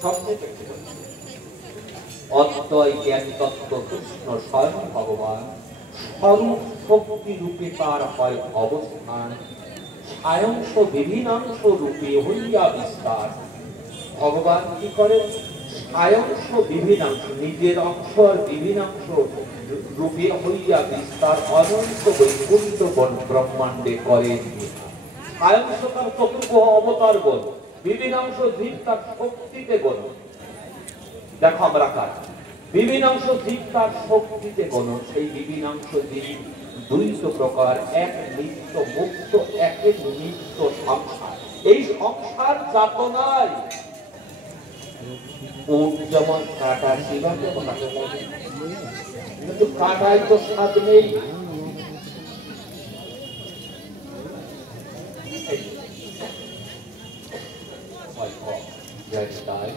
স্বপ্নে দেখতে পাচ্ছি অদ্বয় জ্ঞান তত্ত্ব কৃষ্ণ স্বয়ং ভগবান স্বরূপ শক্তি রূপে তার হয় অবস্থান সায়ংশ বিভিন্নাংশ রূপে হইয়া বিস্তার। ভগবান কি করেন? সায়ংশ বিভিন্নাংশ, নিজের অংশ আর বিভিন্নাংশ রূপে হইয়া বিস্তার অনন্ত বৈকুণ্ঠ ব্রহ্মাণ্ডে করেন। সায়ংশ তার চতুর্থ অবতার বল, বিভিন্নাংশ জীব তার শক্তিতে গণ। দেখো আমরা কাজ বিভিন্নাংশ জীব তার শক্তিতে গণ। সেই বিভিন্নাংশ জীব দুইশ প্রকার, এক নিত্য মুক্ত, একের নিত্য সংসার। এই সংসার যাতনায় উট যেমন কাটা শিবাকে কিন্তু কাটায় তো স্বাদ নেই। তাই